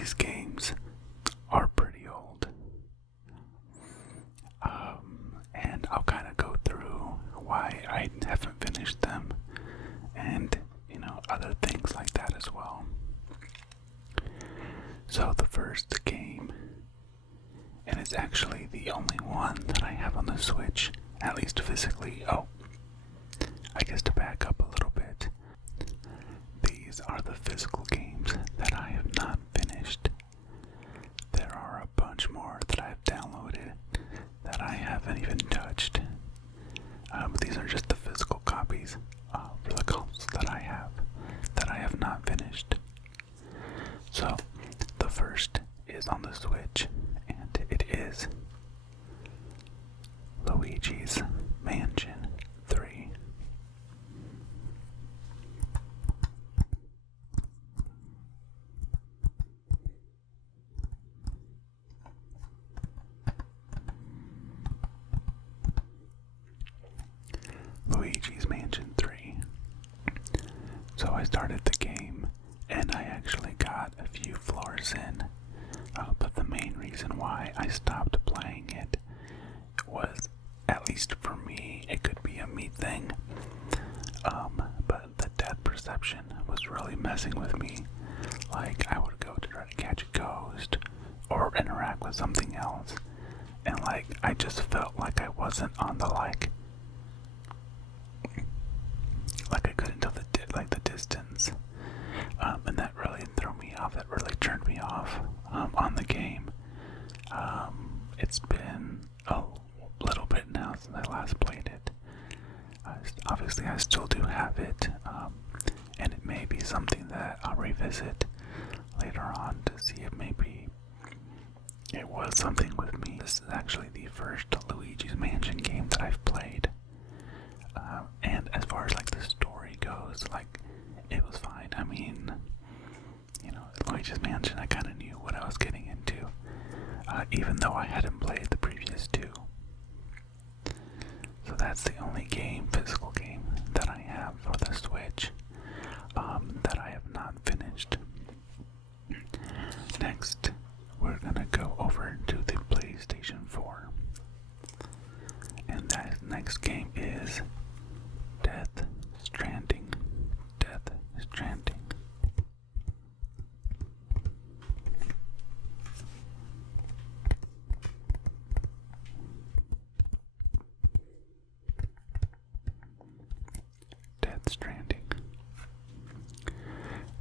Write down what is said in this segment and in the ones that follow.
these games are pretty old. And I'll kind of go through why I haven't finished them and, other things like that as well. So the first game, and it's actually the only one that I have on the Switch, at least physically. Oh, I guess to back up a little bit, these are the physical games that I have not finished. There are a bunch more that I've downloaded that I haven't even touched. But these are just the physical copies for the consoles that I have not finished. So, the first is on the Switch, and it is Luigi's Mansion 3. Luigi's Mansion 3. So I started the game, and I actually got a few floors in, but the main reason why I stopped playing it was, at least for me, it could be a me thing, but the depth perception was really messing with me. Like, I would go to try to catch a ghost, or interact with something else, and I just felt like I wasn't on the I couldn't tell the distance, and that really threw me off. That really turned me off on the game. It's been a little bit now since I last played it. Obviously, I still do have it, and it may be something that I'll revisit later on to see if maybe it was something with me. This is actually the first Luigi's Mansion game that I've played. And as far as the story goes, it was fine. I mean, Luigi's Mansion, I kind of knew what I was getting into, even though I hadn't played the previous two. So that's the only physical game that I have for the Switch, that I have not finished. Next, we're gonna go over to the PlayStation 4. And that next game is Death Stranding. Death Stranding. Death Stranding.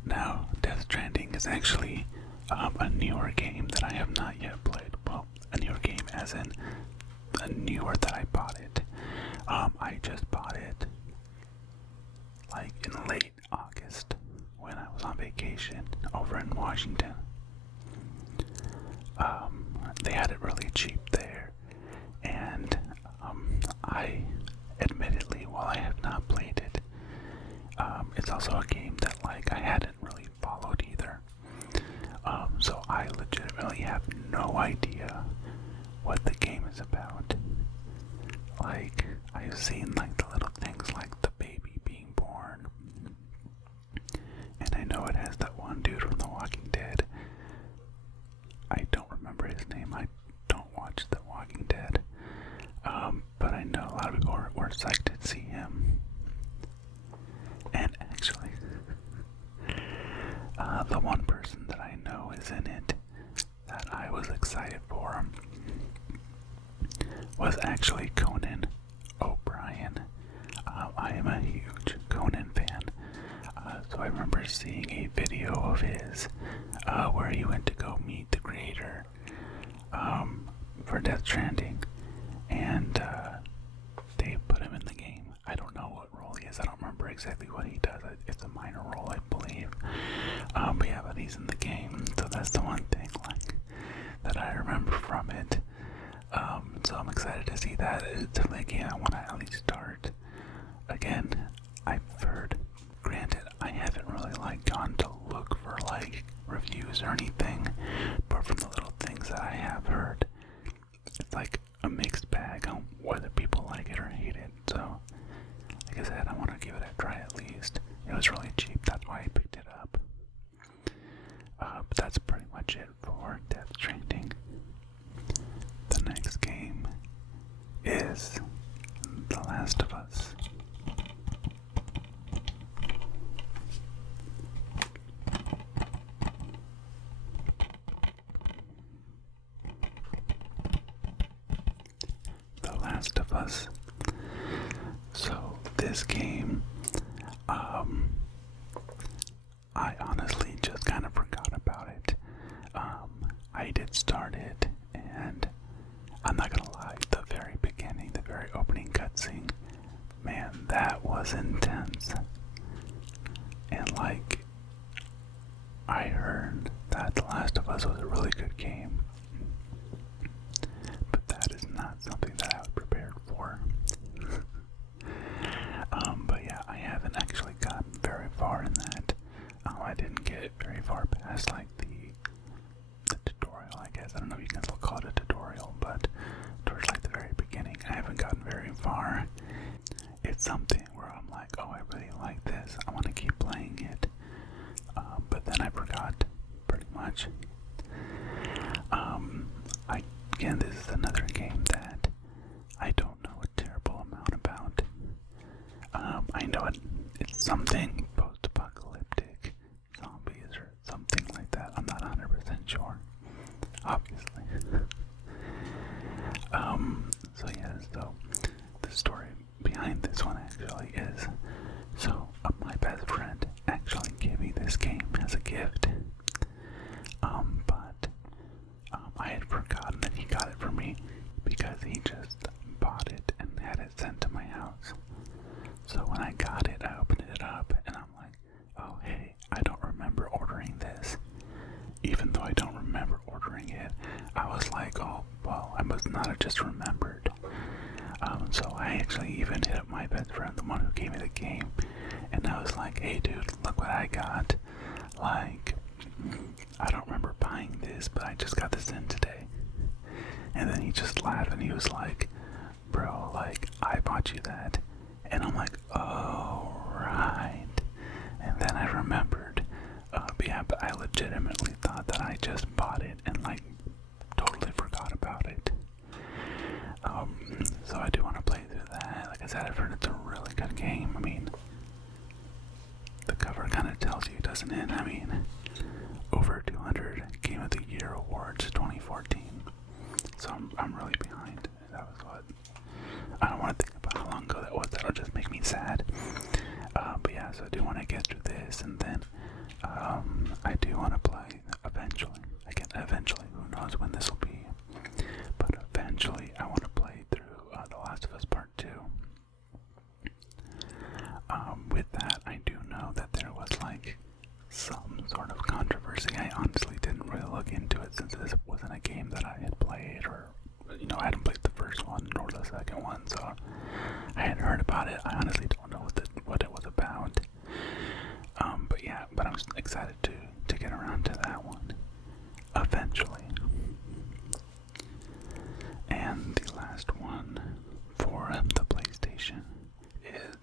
Now, Death Stranding is actually a newer game that I have not yet played. Well, a newer game as in a newer that I bought it. I just bought it in late August when I was on vacation over in Washington. They had it really cheap there, and I admittedly, while I have not played it, it's also a game that I hadn't really followed either. So I legitimately have no idea what the game is about. I've seen the little things like the baby being born, and I know it has that one dude from The Walking Dead. I don't remember his name. I don't watch The Walking Dead, but I know a lot of people were psyched to see him. And actually, the one person that I know is in it that I was excited for him was actually Conan O'Brien. I am a huge Conan fan, so I remember seeing a video of his where he went to go meet the creator for Death Stranding, and they put him in the game. I don't know what role he is. I don't remember exactly what he does. It's a minor role, I believe. But yeah, but he's in the game, so that's the one thing that I remember from it. So I'm excited to see that. It's definitely a game I want to at least start. Again, I've heard, granted, I haven't really gone to look for reviews or anything, but from the little things that I have heard, it's a mixed bag on whether people like it or hate it. So, like I said, I want to give it a try at least. It was really cheap, that's why I picked it up. But that's pretty much budget for Death Stranding. The next game is The Last of Us. The Last of Us. So this game, I honestly just kind of forgot about it. I did start it, and I'm not gonna lie, the very beginning, the very opening cutscene, man, that was intense. And like, I heard that The Last of Us was a really good game, but that is not something that I was prepared for. But yeah, I haven't actually gotten very far in that. I didn't get very far past like the tutorial, I guess. I don't know if you can still call it a tutorial, but towards like the very beginning, I haven't gotten very far. It's something where I'm like, oh, I really like this. I want to keep playing it. But then I forgot, pretty much. Again, this is another game that I don't know a terrible amount about. I know it's something post-apocalyptic, zombies or something like that. I'm not 100% sure, obviously. So yeah, so the story behind this one actually is, so my best friend actually gave me this game as a gift, but I had forgotten that he got it for me because he just bought it and had it sent to my house. So when I got it, I opened it up and I'm like, oh hey, I don't remember ordering this. Even though I don't remember ordering it, I was like, oh, well, I must not have just remembered. So I actually even hit up my best friend, the one who gave me the game, and I was like, hey dude, look what I got. Like, I don't remember buying this, but I just got this in today. And then he just laughed and he was like, bro, like, I bought you that. And I'm like, oh, right. And then I remembered, yeah, but I legitimately thought that I just bought it and like totally forgot about it. So I do want to play through that. Like I said, I've heard it's a really good game. I mean, the cover kind of tells you, doesn't it? I mean, over 200 Game of the Year awards 2014. So I'm really behind. That was what, I don't want to think about how long ago that was. That'll just make me sad. But yeah, so I do want to get through this, and then I do want to play eventually. Again, eventually, who knows when this will be. But eventually, I want to play through The Last of Us Part 2. With that, I do know that there was like some sort of controversy. I honestly didn't really look into it since this wasn't a game that I had played, or I hadn't played the first one nor the second one, so I hadn't heard about it. I honestly don't know what it was about. But yeah, but I'm excited to get around to that one eventually. And the last one for the PlayStation is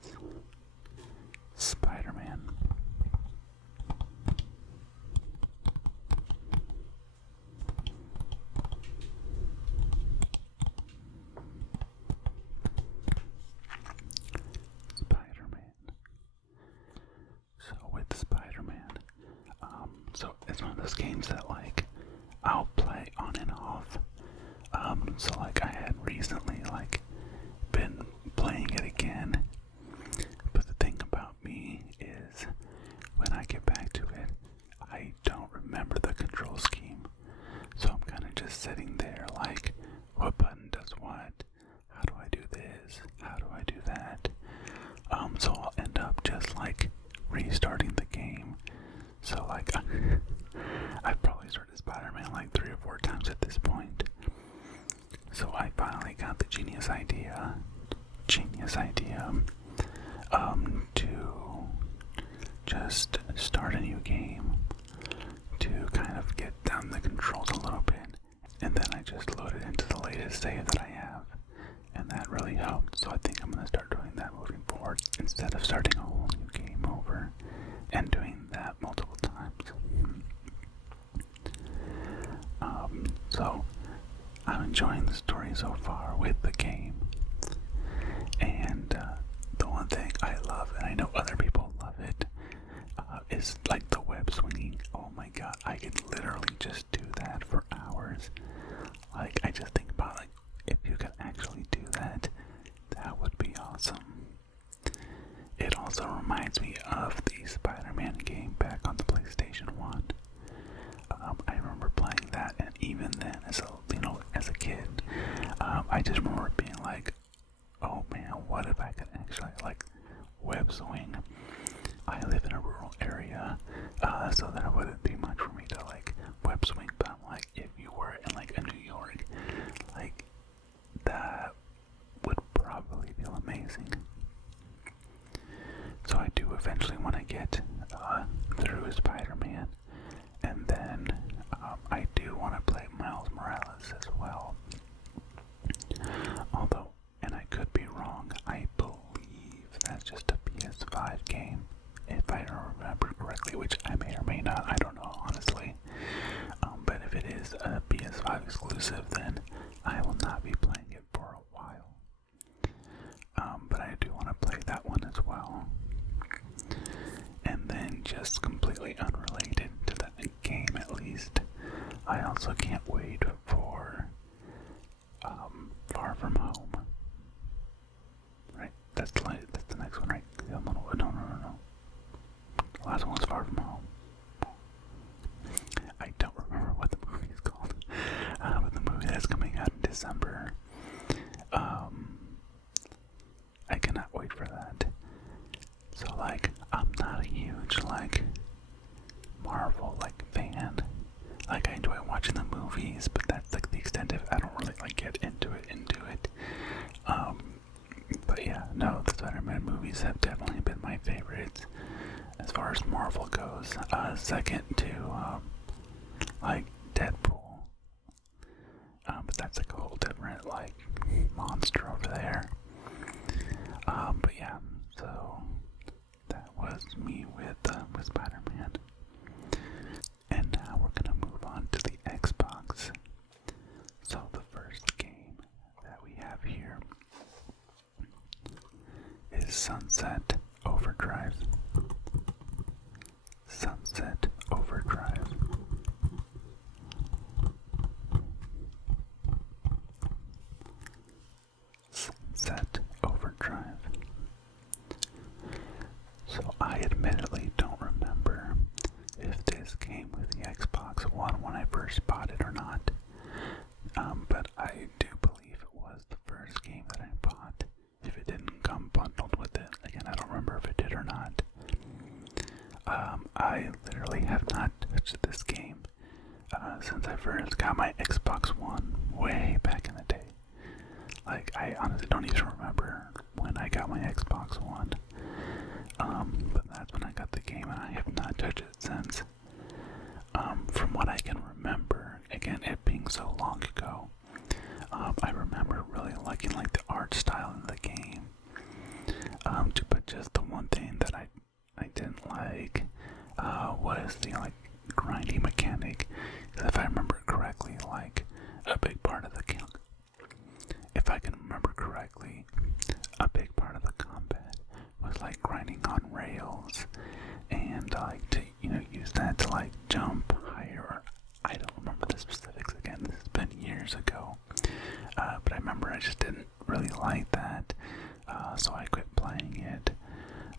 SpiderMan. So with SpiderMan, so it's one of those games that like I'll play on and off. So like I had recently like been playing it again, but the thing about me is when I get back to it, I don't remember the control scheme. So I'm kind of just sitting there like, what button does what? How do I do this? How do I do that? So I'll end up just like restarting the game. So like I've probably started Spider-Man like 3 or 4 times at this point. So I finally got the genius idea to just start a new game, to kind of get down the controls a little bit, and then I just loaded into the latest save that I have, and that really helped. So I think I'm going to start doing that moving forward, instead of starting a whole new game over and doing that multiple times. is like the web swinging. Oh my god, I could literally just do that for hours. Like, I just think about, like, if you could actually do that, that would be awesome. It also reminds me of the SpiderMan game back on the PlayStation 1. I remember playing that, and even then, as a kid, I just remember being like, oh man, what if I could actually, like, web swing? I live in a rural area, so there wouldn't be much for me to, like, web swing, but I'm like, if you were in, like, a New York, like, that would probably feel amazing. So I do eventually want to get through Spider-Man, and then I do want to play Miles Morales as well. Although, and I could be wrong, I believe that's just a PS5 game, if I remember correctly, which I may or may not, I don't know, honestly. But if it is a PS5 exclusive, then I will not be playing it for a while. But I do want to play that one as well. And then, just completely unrelated to that game at least, I also can't wait for Far From Home. Right? That's the next one, right? No. The last one was Far From Home. I don't remember what the movie is called, but the movie that's coming out in December. I cannot wait for that. So, like, I'm not a huge, like, Marvel, like, fan. Like, I enjoy watching the movies, but that's, like, the extent of it. I don't really, like, get into it. But yeah, no, the Spider-Man movies have definitely been my favorites as far as Marvel goes. Second to, like, Deadpool. But that's, like, a whole different, like, monster over there. But yeah, so that was me with Spider-Man. And now we're gonna move on to the Xbox. So the first game that we have here is Sunset Overdrive. Sunset Overdrive. Sunset Overdrive. So I admittedly don't remember if this came with the Xbox One when I first bought it or not. But I do believe it was the first game that I bought. If it didn't come bundled with it, again, I don't remember if it did or not. I literally have not touched this game since I first got my Xbox One way back in the day. Like, I honestly don't even remember when I got my Xbox One. But that's when I got the game, and I have not touched it since. From what I can remember, again, it being so long ago, I remember really liking, like, the art style in the game. But just the one thing that I didn't like was the, like, grindy mechanic. Because if I remember correctly, like, a big part of the game, if I can remember correctly, a big part of the combat was, like, grinding on rails, and like to use that to, like, jump higher. I don't remember the specifics, again, this has been years ago, but I remember I just didn't really like that, so I quit playing it.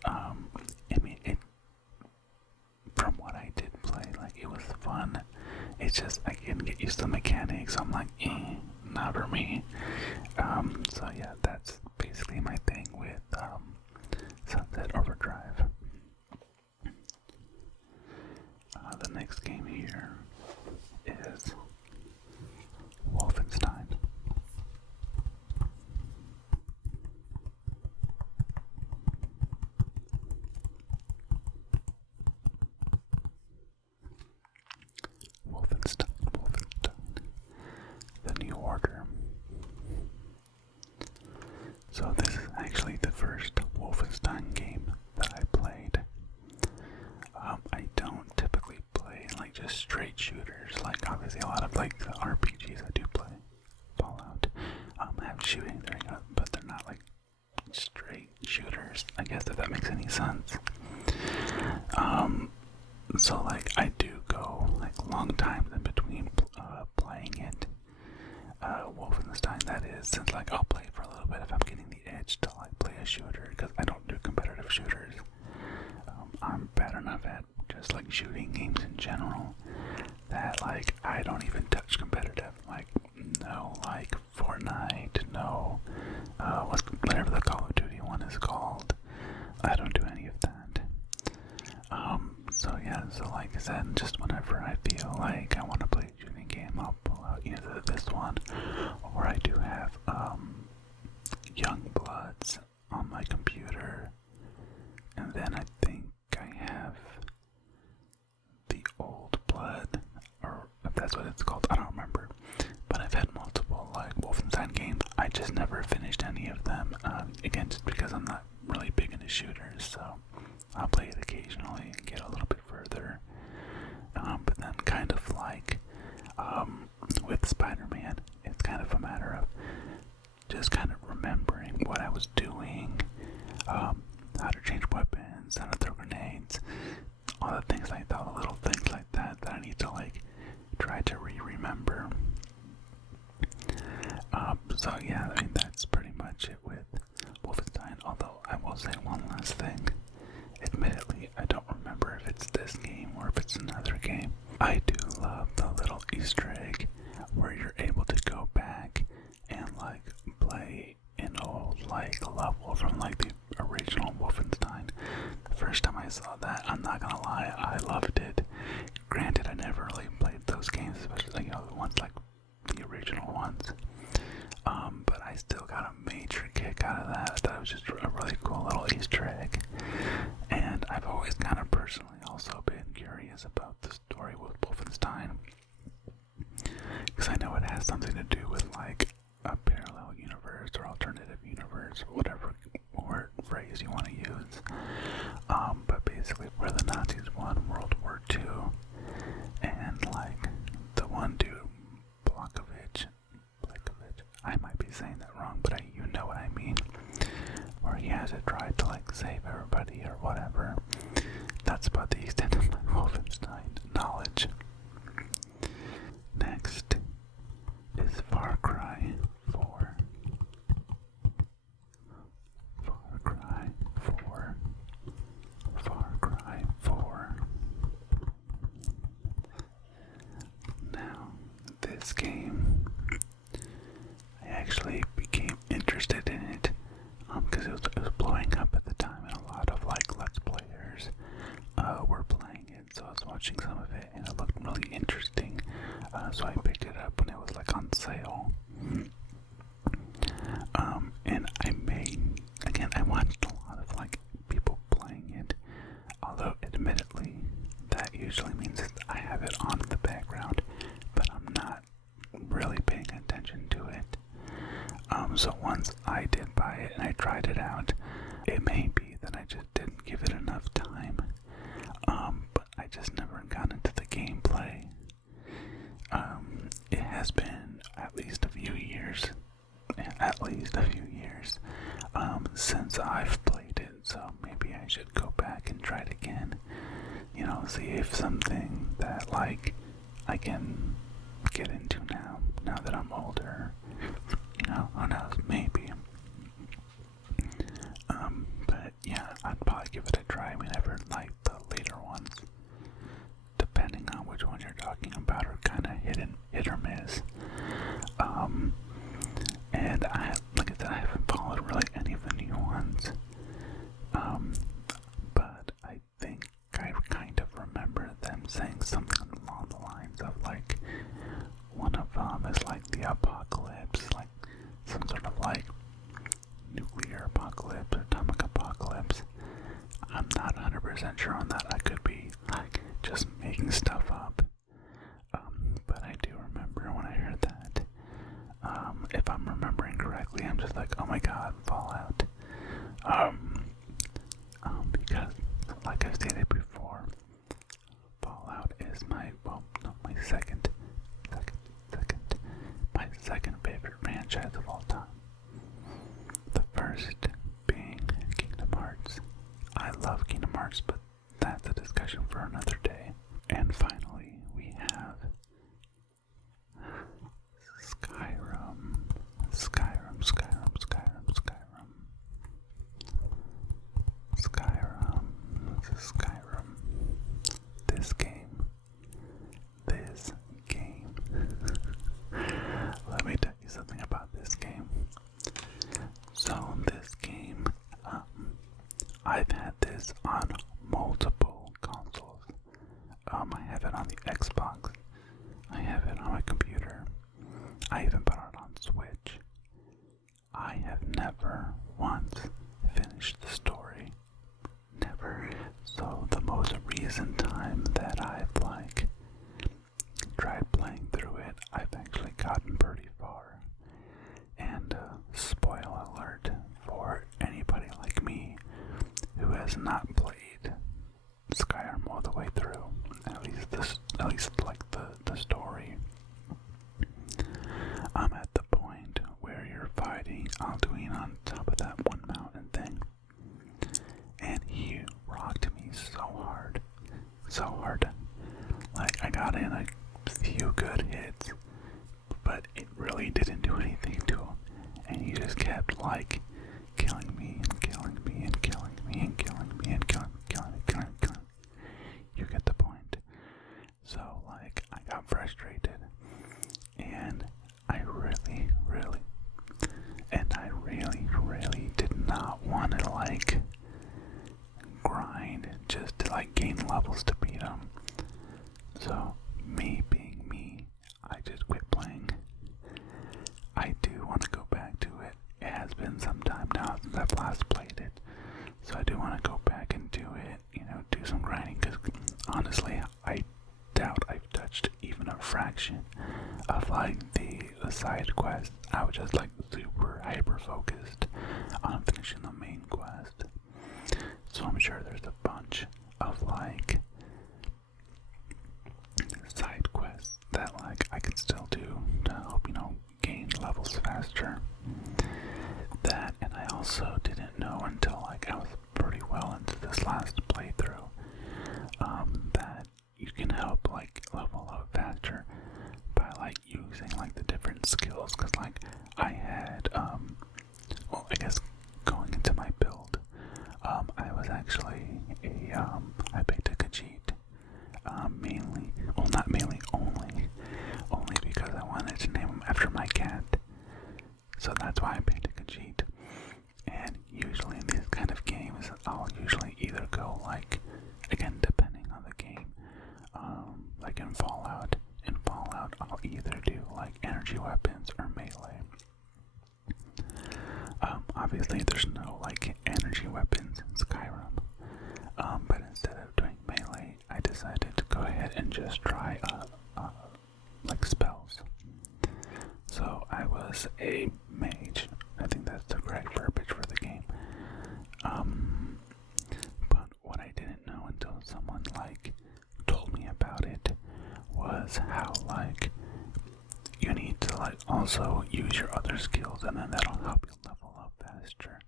I mean, from what I did play, like, it was fun. It's just I couldn't get used to the mechanics, so I'm like, not for me. So yeah, that's basically my thing with Sunset Overdrive. The next game here is Wolfenstein. Wolfenstein. The New Order. So this is actually the first Wolfenstein game that I played. I don't typically play, like, just straight shooters. Like, obviously a lot of, like, the RPGs I do play, Fallout, have shooting during it, but they're not, like, straight shooters, I guess, if that makes any sense. So like I do go like long times in between playing it. Wolfenstein, that is, since like I'll play for a little bit if I'm getting the itch to like play a shooter, because I don't do competitive shooters. I'm bad enough at just like shooting games in general that like I don't even touch competitive. Like no, like Fortnite, no, whatever the Call of Duty one is called. I don't do any of that. So yeah, so like I said, just whenever I feel like I want to play a shooting game, I'll pull out either this one, or I do have Young Bloods on my computer, and then I think I have the Old Blood, or if that's what it's called, I don't remember. But I've had multiple like Wolfenstein games. I just never finished any of them. Again, just because I'm not really big into shooters, so I'll play it occasionally and get a little bit further. But then kind of like with SpiderMan, it's kind of a matter of just kind of remembering what I was doing, how to change weapons, how to throw grenades, all the things like that, all the little things like that that I need to like try to remember. So yeah, I mean that's pretty much it with Wolfenstein, although I will say one last thing. Admittedly, I don't remember if it's this game or if it's another game. I do love the little Easter egg where you're able to go back and like play an old like level from like the original Wolfenstein. The first time I saw that, I'm not gonna lie, I loved it. Granted, I never really played those games, especially the ones like the original ones. But I still got a major kick out of that. I thought it was just a really cool little Easter egg. And I've always kind of personally also been curious about the story with Wolfenstein, because I know it has something to do with like a parallel universe or alternative universe, whatever word phrase you want to use. But basically where the Nazis won World War II, and like the one dude, Blakovich, I might be saying that wrong, but you know what I mean, where he has to try to like save everybody or whatever. That's about the extent of my Wolfenstein knowledge. Next is Far Cry 4. Far Cry 4. Far Cry 4. Now, this game, I actually became interested in it because it was blowing up at the time, and a lot of like Let's Players were playing it, so I was watching some of it and it looked really interesting, so I picked it up when it was like on sale. And I watched a lot of like people playing it, although admittedly that usually means that I have it on in the background, but I'm not really paying attention to it. So once I did buy it and I tried it out, it may be that I just didn't give it enough time, but I just never got into the gameplay. It has been at least a few years, since I've played it, so maybe I should go back and try it again, see if something that like I can get into now that I'm older, who knows, maybe. But yeah, I'd probably give it a try whenever like the later ones, depending on which one you're talking about, are kind of hit or miss. And like I said, I haven't followed really any of the new ones. But I think I kind of remember them saying something along the lines of like, one of them is like the apocalypse, like some sort of like nuclear apocalypse or atomic apocalypse. I'm not 100% sure on that. I could be like just making stuff up. But I do remember when I heard that. If I'm remembering correctly, I'm just like, oh my god, Fallout. Because like I've stated before, Fallout is my second favorite franchise of all time. The first being Kingdom Hearts. I love Kingdom Hearts, but that's a discussion for another day. And finally, we have Skyrim. Skyrim, Skyrim, Skyrim, Skyrim. Skyrim. This is Skyrim. This game. This game. Let me tell you something about this game. So, this game, I've had this on multiple consoles. I have it on the Xbox. I have it on my computer. I even bought it on Switch. I have never once finished the story. Never. So the most recent time that I've tried playing through it, I've actually gotten pretty far. And spoiler alert for anybody like me who has not played Skyrim all the way through, at least the story. I'm at the point where you're fighting Alduin on top of that one mountain thing, and he rocked me so hard. Like, I got in a few good hits, but it really didn't do anything to him, and he just kept like killing me and killing me and killing me and killing me and killing me. You get the point. So like, I got frustrated, and I really did not want to like grind just to like gain levels to beat him. So me being me, I just quit playing. I do want to go back to it. It has been some time now since I've last played it, so I do want to go back and do it, do some grinding, because honestly, I doubt I've touched even a fraction of like the side quests. I was just like super hyper focused on finishing the main quest. So I'm sure there's a bunch of like side quests that like I could still do to help, gain levels faster. That, and I also didn't know until like I was pretty well into this last playthrough, that you can help like level up faster by like using like the different skills. Cause like I had, I guess going into my build, I was actually I picked a Khajiit, mainly, well not mainly, only because I wanted to name him after my cat. So that's why I picked a Khajiit. And usually in these kind of games, I'll usually either go like, again depending on the game, like in Fallout, I'll either do like energy weapons or melee. Obviously there's no like energy weapons in Skyrim, but instead of doing melee, I decided to go ahead and just try like spells. So I was a mage. I think that's the correct verbiage for the game. But what I didn't know until someone like told me about it was how like you need to like also use your other skills, and then that'll help you level up faster.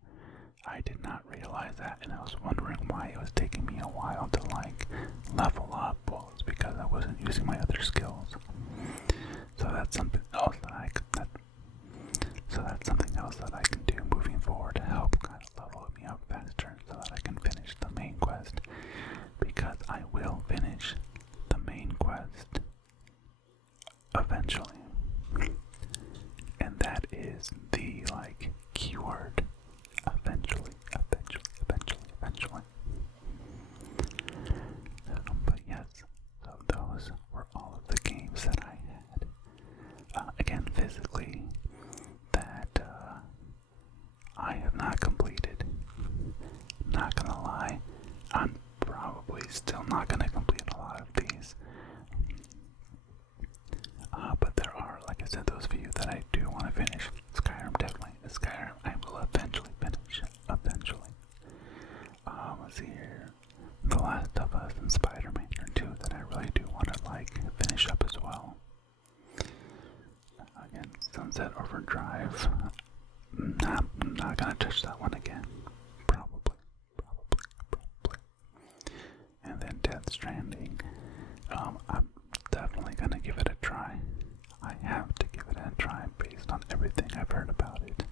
I did not realize that, and I was wondering why it was taking me a while to like level up. Well, it's because I wasn't using my other skills. So that's something else that I can do moving forward to help kind of level me up faster, so that I can finish the main quest. Because I will finish the main quest eventually, and that is the like keyword. Eventually. But yes, so those were all of the games that I had. Again, physically, that I have not completed. Not gonna lie, I'm probably still not gonna complete a lot of these. But there are, like I said, those few that I do want to finish. Skyrim, definitely. Skyrim, I will eventually finish. Eventually. Let's see here. The Last of Us and SpiderMan are two that I really do want to, like, finish up as well. Again, Sunset Overdrive. Not gonna touch that one again. Probably. And then Stranding. I'm definitely gonna give it a try. I have to give it a try based on everything I've heard about it.